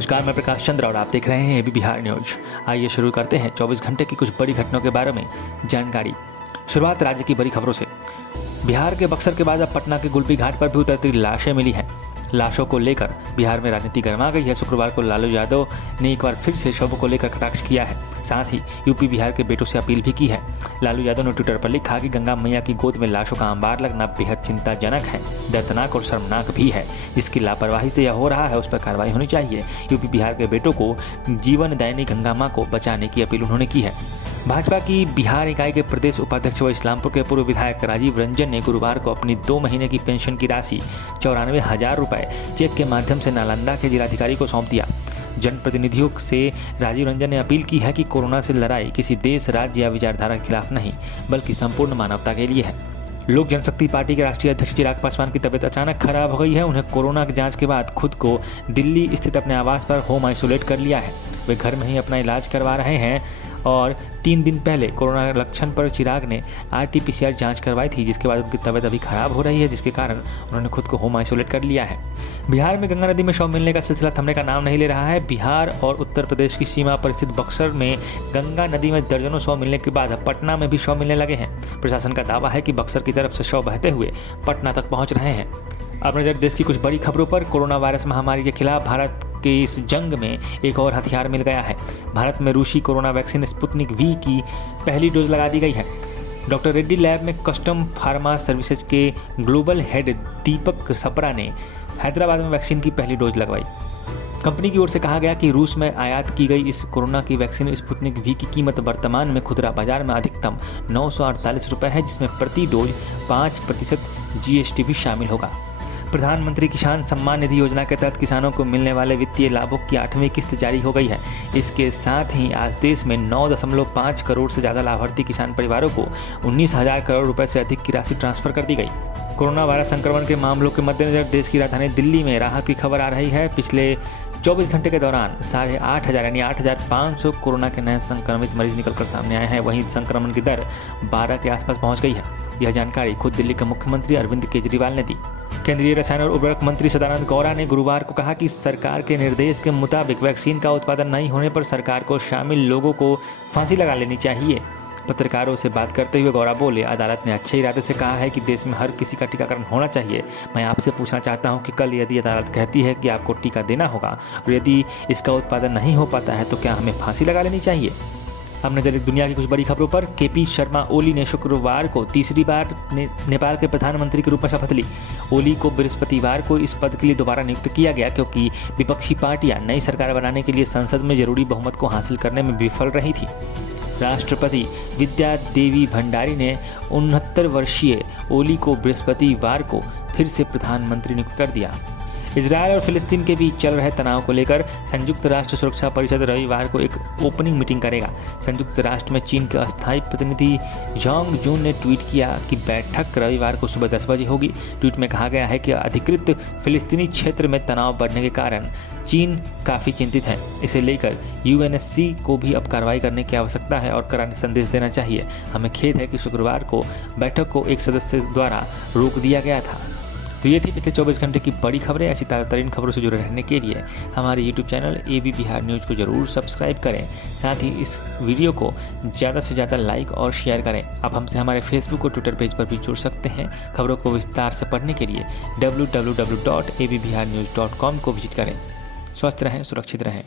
नमस्कार, मैं प्रकाश चंद्र और आप देख रहे हैं एबी बिहार न्यूज। आइए शुरू करते हैं 24 घंटे की कुछ बड़ी घटनाओं के बारे में जानकारी। शुरुआत राज्य की बड़ी खबरों से। बिहार के बक्सर के बाद अब पटना के गुलबी घाट पर भी उतरती लाशें मिली हैं। लाशों को लेकर बिहार में राजनीति गर्मा गई है। शुक्रवार को लालू यादव ने एक बार फिर से शवों को लेकर कटाक्ष किया है। साथ ही यूपी बिहार के बेटों से अपील भी की है। लालू यादव ने ट्विटर पर लिखा कि गंगा मैया की गोद में लाशों का अंबार लगना बेहद चिंताजनक है, दर्दनाक और शर्मनाक भी है। जिसकी लापरवाही से यह हो रहा है उस पर कार्रवाई होनी चाहिए। यूपी बिहार के बेटों को जीवन दायिनी गंगा मां को बचाने की अपील उन्होंने की है। भाजपा की बिहार इकाई के प्रदेश उपाध्यक्ष व इस्लामपुर के पूर्व विधायक राजीव रंजन ने गुरुवार को अपनी 2 महीने की पेंशन की राशि 94,000 रुपये चेक के माध्यम से नालंदा के जिलाधिकारी को सौंप दिया। जनप्रतिनिधियों से राजीव रंजन ने अपील की है कि कोरोना से लड़ाई किसी देश, राज्य या विचारधारा के खिलाफ नहीं, बल्कि संपूर्ण मानवता के लिए है। लोक जनशक्ति पार्टी के राष्ट्रीय अध्यक्ष चिराग पासवान की तबीयत अचानक खराब हो गई है। उन्हें कोरोना की जांच के बाद खुद को दिल्ली स्थित अपने आवास पर होम आइसोलेट कर लिया है। वे घर में ही अपना इलाज करवा रहे हैं और 3 दिन पहले कोरोना लक्षण पर चिराग ने RT-PCR जांच करवाई थी, जिसके बाद उनकी तबीयत अभी खराब हो रही है, जिसके कारण उन्होंने खुद को होम आइसोलेट कर लिया है। बिहार में गंगा नदी में शव मिलने का सिलसिला थमने का नाम नहीं ले रहा है। बिहार और उत्तर प्रदेश की सीमा पर स्थित बक्सर में गंगा नदी में दर्जनों शव मिलने के बाद अब पटना में भी शव मिलने लगे हैं। प्रशासन का दावा है कि बक्सर की तरफ से शव बहते हुए पटना तक पहुंच रहे हैं। अब नजर देश की कुछ बड़ी खबरों पर। कोरोना वायरस महामारी के खिलाफ भारत के इस जंग में एक और हथियार मिल गया है। भारत में रूसी कोरोना वैक्सीन स्पुतनिक V की पहली डोज लगा दी गई है। डॉक्टर रेड्डी लैब में कस्टम फार्मा सर्विसेज के ग्लोबल हेड दीपक सप्रा ने हैदराबाद में वैक्सीन की पहली डोज लगवाई। कंपनी की ओर से कहा गया कि रूस में आयात की गई इस कोरोना की वैक्सीन स्पुतनिक V की कीमत वर्तमान में खुदरा बाजार में अधिकतम 948 रुपये है, जिसमें प्रति डोज 5% GST भी शामिल होगा। प्रधानमंत्री किसान सम्मान निधि योजना के तहत किसानों को मिलने वाले वित्तीय लाभों की 8वीं किस्त जारी हो गई है। इसके साथ ही आज देश में 9.5 करोड़ से ज़्यादा लाभार्थी किसान परिवारों को 19,000 करोड़ रुपए से अधिक की राशि ट्रांसफर कर दी गई। कोरोना वायरस संक्रमण के मामलों के मद्देनजर देश की राजधानी दिल्ली में राहत की खबर आ रही है। पिछले 24 घंटे के दौरान 8,500 यानी 8,500 कोरोना के नए संक्रमित मरीज निकलकर सामने आए हैं। वहीं संक्रमण की दर 12 के आसपास पहुंच गई है। यह जानकारी खुद दिल्ली के मुख्यमंत्री अरविंद केजरीवाल ने दी। केंद्रीय रसायन और उर्वरक मंत्री सदानंद गौड़ा ने गुरुवार को कहा कि सरकार के निर्देश के मुताबिक वैक्सीन का उत्पादन नहीं होने पर सरकार को शामिल लोगों को फांसी लगा लेनी चाहिए। पत्रकारों से बात करते हुए गौड़ा बोले, अदालत ने अच्छे इरादे से कहा है कि देश में हर किसी का टीकाकरण होना चाहिए। मैं आपसे पूछना चाहता हूं कि कल यदि अदालत कहती है कि आपको टीका देना होगा और यदि इसका उत्पादन नहीं हो पाता है तो क्या हमें फांसी लगा लेनी चाहिए। अब नजर दुनिया की कुछ बड़ी खबरों पर। KP शर्मा ओली ने शुक्रवार को तीसरी बार नेपाल के प्रधानमंत्री के रूप में शपथ ली। ओली को बृहस्पतिवार को इस पद के लिए दोबारा नियुक्त किया गया, क्योंकि विपक्षी पार्टियां नई सरकार बनाने के लिए संसद में जरूरी बहुमत को हासिल करने में विफल रही थी। राष्ट्रपति विद्या देवी भंडारी ने 69 वर्षीय ओली को बृहस्पतिवार को फिर से प्रधानमंत्री नियुक्त कर दिया। इजरायल और फिलिस्तीन के बीच चल रहे तनाव को लेकर संयुक्त राष्ट्र सुरक्षा परिषद रविवार को एक ओपनिंग मीटिंग करेगा। संयुक्त राष्ट्र में चीन के अस्थायी प्रतिनिधि जोंग जून ने ट्वीट किया कि बैठक रविवार को सुबह 10 बजे होगी। ट्वीट में कहा गया है कि अधिकृत फिलिस्तीनी क्षेत्र में तनाव बढ़ने के कारण चीन काफ़ी चिंतित है। इसे लेकर UNSC को भी अब कार्रवाई करने की आवश्यकता है और कड़ा संदेश देना चाहिए। हमें खेद है कि शुक्रवार को बैठक को एक सदस्य द्वारा रोक दिया गया था। तो ये थी पिछले 24 घंटे की बड़ी खबरें। ऐसी ताज़ा खबरों से जुड़े रहने के लिए हमारे YouTube channel AB Bihar news को जरूर सब्सक्राइब करें। साथ ही इस वीडियो को ज़्यादा से ज़्यादा लाइक और शेयर करें। आप हमसे हमारे फेसबुक और ट्विटर पेज पर भी जुड़ सकते हैं। खबरों को विस्तार से पढ़ने के लिए www.abbiharnews.com को विजिट करें। स्वस्थ रहें, सुरक्षित रहें।